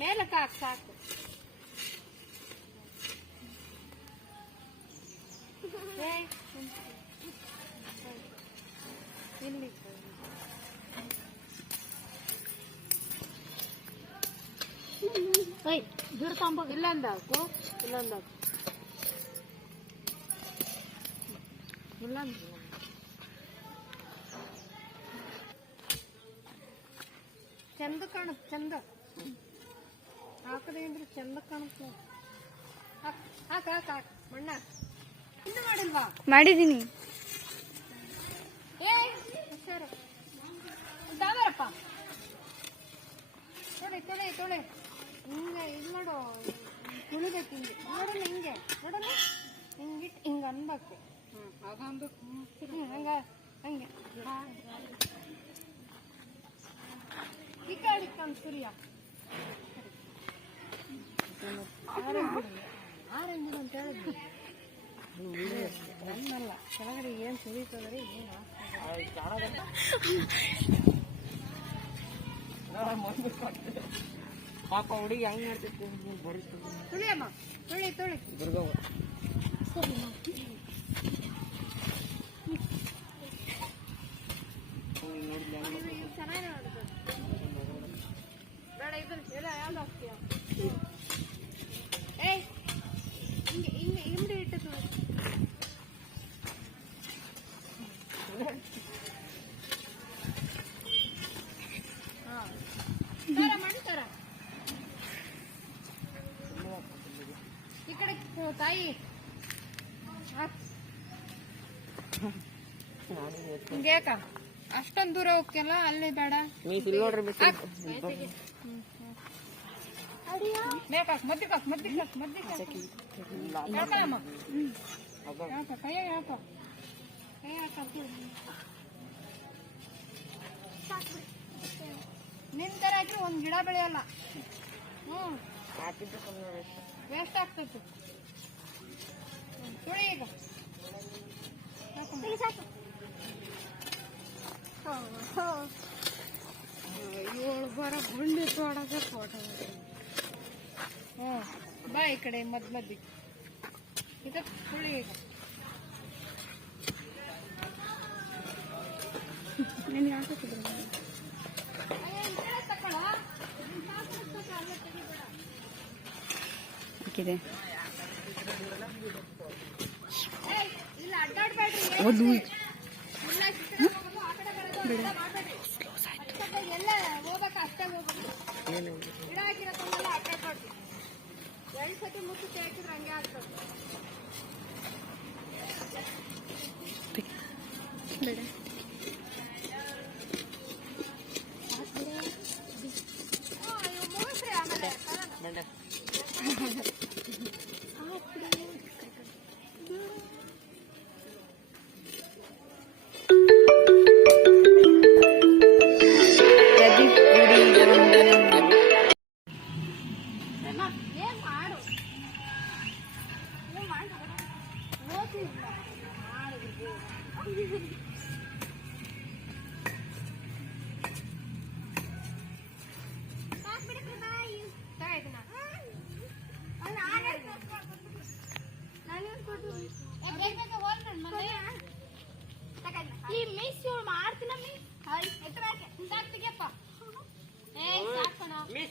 ಮೇಲಕ್ಕೆ ಹಾಕಿ ಸಾಕು. ಇಲ್ಲಿ ದೂರ ತಂಬ ಇಲ್ಲೊಂದು ಹಾಕು, ಇಲ್ಲೊಂದು ಹಾಕು, ಇಲ್ಲೊಂದು ಚಂದ ಕಾಣುತ್ತೆ. ಚಂದ ಹಾಕದೆ ಅಂದ್ರೆ ಚಂದ ಕಾಣುತ್ತೆ. ಹಾಕ್ ಹಾಕ್ ಹಾಕ್ ಹಾಕ್ ಮಣ್ಣ ಇನ್ನು ಮಾಡಿಲ್ವಾ? ಮಾಡಿದೀನಿ. ಏ ಸರಿ ತಾವರಪ್ಪ ತೊಳೆ ತೊಳೆ ತೊಳೆ. ಹಿಂಗೆ ಇದು ನೋಡು, ತುಳಿಬೇಕು ಹಿಂಗೆ. ನೋಡೋಣ ಹಿಂಗೆ, ನೋಡೋಣ ಹಿಂಗಿಟ್ಟು ಹಿಂಗೆ ಅನ್ಬೇಕು. ಆಗ ಅನ್ಬೇಕು. ಹಂಗ ಹಂಗೆ ಈ ಕಾಡಿಕೊಂಡು ಸೂರ್ಯ ಆರೆಂಜ್ ಅಂತ ಹೇಳಿದ್ವಿ. ನನ್ನಲ್ಲ ಕೆಳಗಡೆ ಏನು ಸುರಿತದ್ರಿ ಏನು ಪಾಪ ಹುಡುಗಿ ಹೆಂಗ್ ಮಾಡ್ತೈತಿ ಬರೀ ತುಳಿಯಮ್ಮ, ತುಳಿ ತುಳಿ ದುರ್ಗವ್ವ. ಚೆನ್ನಾಗಿ ನೋಡುದು ಬೇಡ. ಇದ್ರ ಎಲ್ಲ ಯಾವ್ದು ಹಾಕ್ತೀಯ? ಏಯ್ ಹಿಂಗೆ ಹಿಂಗೆ ಹಿಂಡಿ ಇಟ್ಟು ತುಳಿ. ತರ ಮಾಡಿ ತರ ಈ ಕಡೆ ತಾಯಿ ಹಿಂಗೇಕ ಅಷ್ಟೊಂದು ದೂರ ಹೋಗ್ತಿಯಲ್ಲ, ಅಲ್ಲಿ ಬೇಡ. ಬೇಕಾಕ್ ಮದ್ದಿಗೆ ಹಾಕ್, ಮದ್ದಿಗೆ ಹಾಕ್, ಮದ್ದಿಗೆ ಹಾಕಮ್ಮ. ಯಾಕ ಕೈಯ ಯಾಕ ಕೈ ಹಾಕ ನಿನ್ ತರ ಹಾಕಿ ಒಂದ್ ಗಿಡ ಬೆಳೆಯಲ್ಲ. ವೇಸ್ಟ್ ಆಗ್ತೈತಿ. ತುಳಿ ಈಗ ಏಳು ಬರ ಗುಂಡಿ ತೋಡಕ್ಕೆ ಫೋಟೋ. ಬಾ ಈ ಕಡೆ ಮದ್ ಮದ್ದಿಗೆ ಈಗ ತುಳಿ ಈಗ. ನಿನಗೆ ಹಾಕಿದ್ರು ಹಾಕಿದೆ. ಇಲ್ಲ ಅಡ್ಡಾಡ್ಬೇಡ್ರಿ, ಎಲ್ಲ ಹೋಗ್ಬೇಕು ಅಷ್ಟೇ ಹೋಗ್ಬೇಕು. ಗಿಡ ಹಾಕಿರಕ್ಕೆಲ್ಲ ಅಡ್ಡಾಡ್ಬಾರ್ದು. 2 ಸತಿ ಮುಚ್ಚಿ ಹಾಕಿದ್ರೆ ಹಂಗೆ ಆಗ್ತದೆ. ಮುಗಿಸ್ರಿ ಆಮೇಲೆ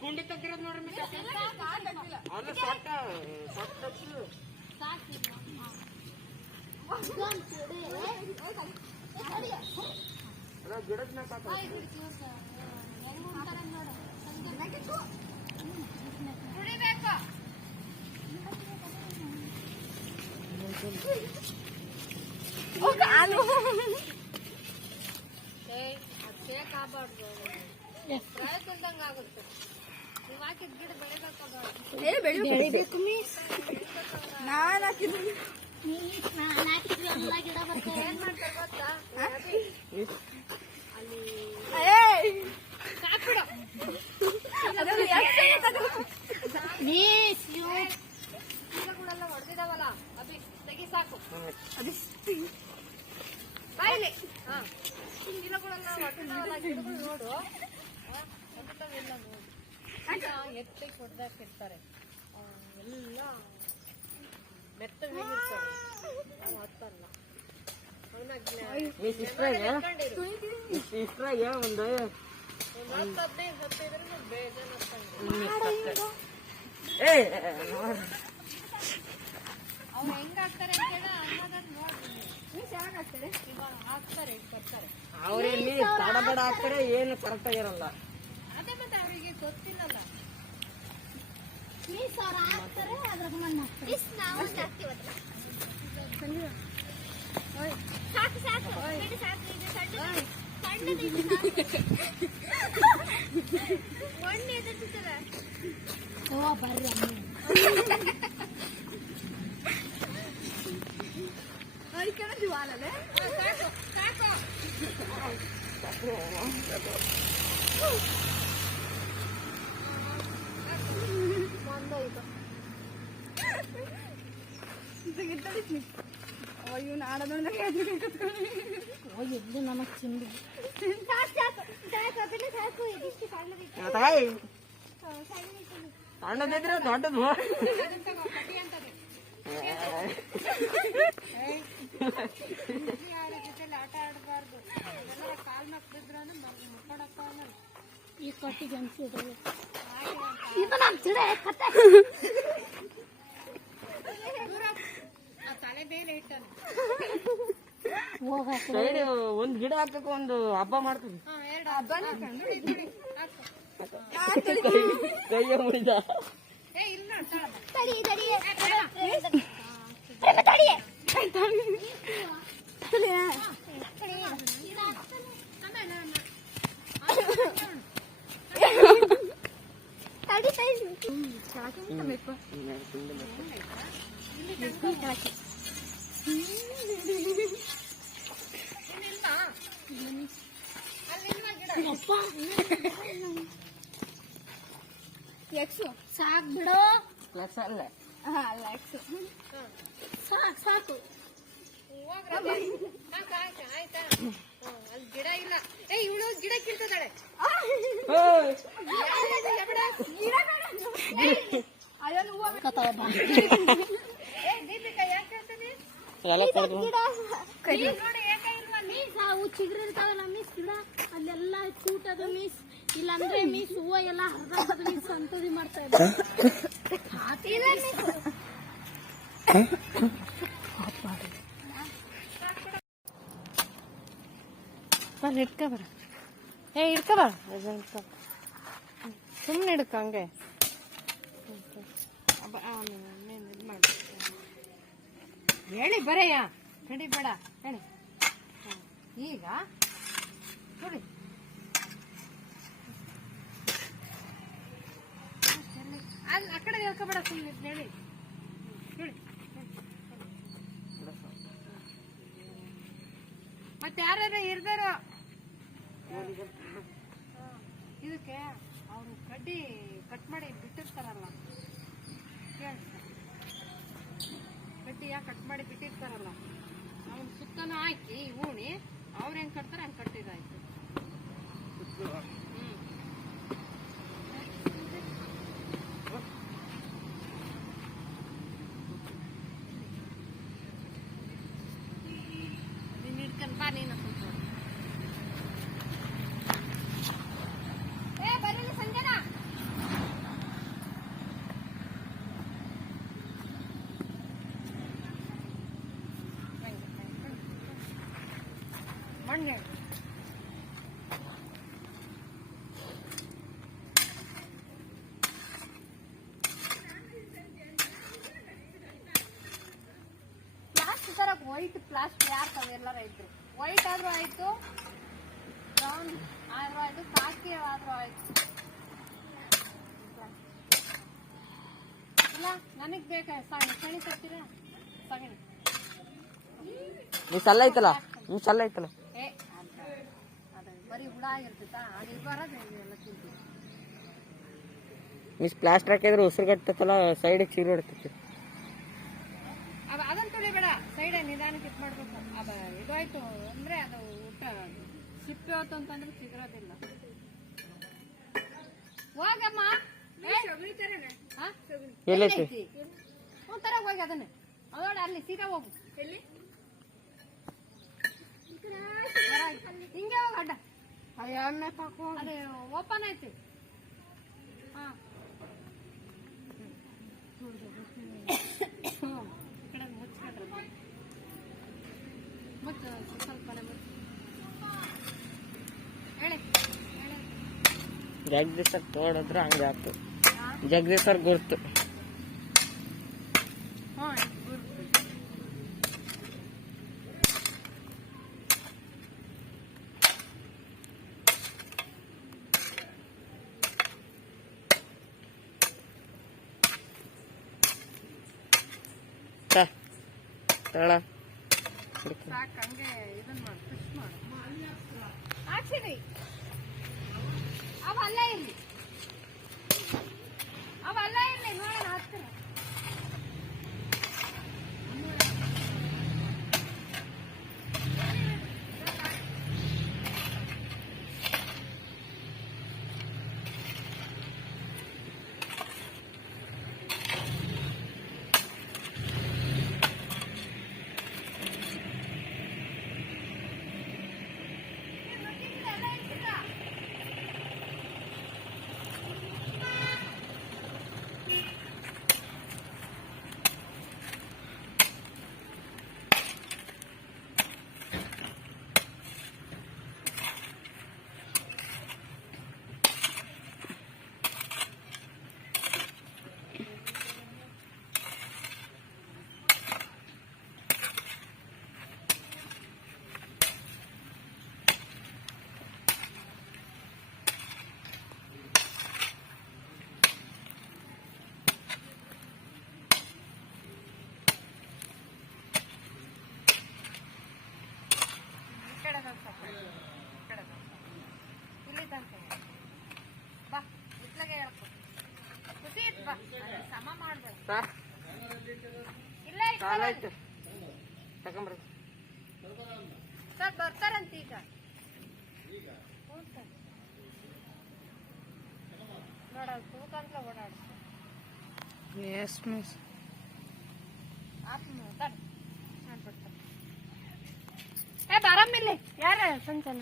ಗುಂಡಿ ತೆಗ್ದಿರೋದು ನೋಡ್ರಿ. ಗಿಡದ ಆಗುತ್ತೆ. ನೀವು ಹಾಕಿದ ಗಿಡ ಬೆಳಿಬೇಕು. ನಾನು ಹಾಕಿದ್ದೀನಿ. ಗಿಡ ಬರ್ತದೆ. ಏನ್ ಮಾಡ್ತಾರೆ ಗೊತ್ತಾ? ಅಲ್ಲಿ ಸಾಕ್ಬಿಡು. ಗಿಡಗಳೆಲ್ಲ ಹೊಡೆದಿದಾವಲ್ಲ, ಅಭಿ ತೆಗಿ ಸಾಕು. ಬಾಯಿಲಿ ಗಿಡಗಳೆಲ್ಲ ಹೊಡೆದಿದಾವಲ್ಲ, ಗಿಡಗಳು ನೋಡು. ಇಲ್ಲ ನೋಡು ಎತ್ತಿ ಕೊಡ್ದಾಕಿರ್ತಾರೆ ಎಲ್ಲ ಮೆತ್ತಗಿರ್ತಾರೆ ನಾವು ಹತ್ತಲ್ಲ ಇಷ್ಟ್ರಾಗೆ ಒಂದು 10-15 ಹತ್ತಿದ್ರೆ ಬೇಜಾನ್ ಅವ್ರು ಹೆಂಗ್ ಹಾಕ್ತಾರೆ ಅಂತ ಹೇಳ ಅನ್ನೋದನ್ನ ನೋಡ್ತೀನಿ ಚೆನ್ನಾಗಿ ಹಾಕ್ತಾರೆ ಇವಾಗ ಹಾಕ್ತಾರೆ ಬರ್ತಾರೆ ಅವ್ರೇನು ತಡ ಬಡ ಹಾಕ್ತಾರೆ ಏನು ಕರೆಕ್ಟ್ ಆಗಿರಲ್ಲ ಅದೇ ಮತ್ತೆ ಅವರಿಗೆ ಗೊತ್ತಿಲ್ಲಲ್ಲ ಹಾಕ್ತಾರೆ ಅದ್ರ ಮಣ್ಣು ಹಾಕ್ತಾರೆ ಸಾಕು ಸಾಕು ಇದು ಸಾಕು ಇದು ಸಣ್ಣದು ಮಣ್ಣು ಎದುರ್ತಿತ್ತಲ್ಲ ಓ ಬರ್ರಿ ಅದಕ್ಕೆ ಜುವಾಲಲ್ಲ ಸಾಕು ಇವನು ಆಡೋದ್ರೆ ಎದ್ದು ನಮಗ್ ಚಿಂದಿ ಸಣ್ಣದಿದ್ರೆ ದೊಡ್ಡದು ಯಾರ ಜೊತೆಲಿ ಆಟ ಆಡಬಾರ್ದು ಎಲ್ಲರ ಕಾಲ್ ಮಕ್ಳಿದ್ರು ಮುಟ್ಕೊಡಕ್ಕ ಈ ಕಟ್ಟಿಗೆ ಅನ್ಸಿದ್ರೆ ತಲೆ ಬೇರೆ ಇಟ್ಟನು ಸೈಡ್ ಒಂದ್ ಗಿಡ ಹಾಕಕ್ಕೆ ಒಂದು ಹಬ್ಬ ಮಾಡ್ತೀವಿ ಕೈಯ ಮುರಿದ ಸಾಕ್ ಬಿಡೋ ಪ್ಲಸ್ ಅಲ್ಲ ಅಲ್ಲ ಸಾಕು ಸಾಕು ಆಯ್ತಾ ಅಲ್ಲಿ ಗಿಡ ಇಲ್ಲ ಇವಳು ಗಿಡ ಕಿಳ್ತದಾಳೆ ದೀಪಿಕಾ ಯಾಕೆ ಹೇಳ್ತಾನೆ ನೋಡಿ ಯಾಕೆ ಇಲ್ವಾ ಮೀಸ್ ಅವು ಚಿಗುರು ಇರ್ತಾವಲ್ಲ ಮೀಸ್ ಗಿಡ ಅಲ್ಲೆಲ್ಲ ಕೂಟದು ಮೀಸ್ ಇಲ್ಲಾಂದ್ರೆ ಮೀಸ್ ಹೂವ ಎಲ್ಲ ಹರಿದ ಮೀಸ್ ಸಂತೋದಿ ಮಾಡ್ತಾ ಇದ್ದಾರೆ ಇಟ್ಕೊಬರ ಇಟ್ಕೊಬರ ಸುಮ್ಮನೆ ಹಿಡ್ಕ ಹಂಗೆ ಹೇಳಿ ಬರೆಯ ಕಡಿ ಬೇಡ ಹೇಳಿ ಈಗ ನೋಡಿ ಅಲ್ಲಿ ಆ ಕಡೆ ಹೇಳ್ಕೊಬೇಡ ಸುಮ್ಮನೆ ಹೇಳಿ ಹೇಳಿ ಮತ್ತೆ ಯಾರು ಇರ್ದಾರೋ ಇದಕ್ಕೆ ಅವರು ಕಡ್ಡಿ ಕಟ್ ಮಾಡಿ ಬಿಟ್ಟಿರ್ತಾರಲ್ಲ ಕಡ್ಡಿ ಯಾಕೆ ಕಟ್ ಮಾಡಿ ಬಿಟ್ಟಿರ್ತಾರಲ್ಲ ಅವನ್ ಸುತ್ತನೂ ಹಾಕಿ ಊಣಿ ಅವ್ರು ಹೆಂಗ್ ಕಟ್ತಾರೆ ಹಂಗೆ ಕಟ್ಟಿದಾಯ್ತು ನೀನ್ ಹಿಡ್ಕೊಂಡ್ ಬಾ ನೀನು ಬರೀ ಸಂಜನಾ ಮಣ್ಣೆ ಪ್ಲಾಸ್ಟಿಕ್ ತರ ವೈಟ್ ಪ್ಲಾಸ್ಟಿಕ್ ಯಾರು ಎಲ್ಲರ ಇದ್ರು ವೈಟ್ ಆದ್ರೂ ಆಯ್ತು ಬ್ರೌನ್ ಆದ್ರೂ ಆಯ್ತು ಕಾಕಿ ಆದ್ರೂ ಆಯ್ತು ಇಲ್ಲ ನನಗ್ ಬೇಕಾ ಸಗಣಿ ತರ್ತೀರಾ ಸಗಣಿ ನೀ ಸಲ್ಲ ಐತಲ್ಲ ನೀ ಸಲ್ಲ ಐತಲ್ಲ ಅದ ಬರೀ ಹುಳ ಆಗಿರ್ತೈತಾ ಅದು ಬರೋದು ಎಲ್ಲ ತಿಂತೀವಿ ಮಿಸ್ ಪ್ಲಾಸ್ಟರ್ ಹಾಕಿದ್ರೆ ಉಸಿರು ಕಟ್ಟತ್ತಲ್ಲ ಸೈಡಿಗೆ ಚೀರು ಇಡ್ತೈತಿ ಅದನ್ನ ತುಳಿಬೇಡ ಸೈಡ್ ನಿಧಾನಕ್ಕೆ ಇದು ಮಾಡ್ಬೇಕು ಇದಾಯ್ತು ಅಂದ್ರೆ ಅದು ಊಟ ಸಿಪ್ಪೆ ಹೋಯ್ತು ಅಂತಂದ್ರೆ ಸಿಗರೋದಿಲ್ಲ ಹೋಗಮ್ಮ ಎಲ್ಲೈತಿ ತರ ಹೋಗಿ ಅದನ್ನ ಅದೋಡ ಅಲ್ಲಿ ಸೀದಾ ಹೋಗು ಎಲ್ಲಿ ಹಿಂಗೆ ಹೋಗ ಅಡ್ಡ ಎಣ್ಣೆ ಪಾಕು ಅದು ಓಪನ್ ಐತಿ ಹಾ ಈ ಕಡೆ ಮುಚ್ಕೊಂಡ್ರೆ ಮುಚ್ಚ ಸ್ವಲ್ಪನೇ ಮುಚ್ಚ ಹೇಳಿ ಜಗದೀಶರ್ ತೋಡಿದ್ರೆ ಹಂಗೆ ಆಯ್ತು ಜಗದೀಶರ್ ಗುರ್ತು ತಳ ಸಾಕು ಹಂಗೆ ಇದನ್ನ ಮಾಡಿ ಫಿಶ್ ಮಾಡು ಹಾಕ್ಸಿರಿ ಅವಲ್ಲ ಇಲ್ಲಿ ಅವಲ್ಲ ಇಲ್ಲಿ ನೋಡೋಣ ಹತ್ತಿರ ಇಲ್ಲಿ ತನಕ ಬಾ ಇತ್ಲಾಗೆ ಹೇಳ್ಕೊ ಖುಷಿ ಇತ್ತು ಬಾ ಸಮ ಮಾಡ್ಬೇಕು ಇಲ್ಲ ಆಯ್ತು ತಗೊಂಬ್ರಿ ಸರ್ ಬರ್ತಾರಂತ ಈಗ ಹ್ಞೂ ಸರ್ ನೋಡೋದು ತೂಕಂತ ಓಡಾಡು ಎಸ್ ಮಿಸ್ ಆಪ್ ತಡ ಮಾಡ್ಬಿಡ್ತಾರೆ ಏ ಬಾರಮ್ಮಿಲ್ಲಿ ಯಾರ ಸಂಚನ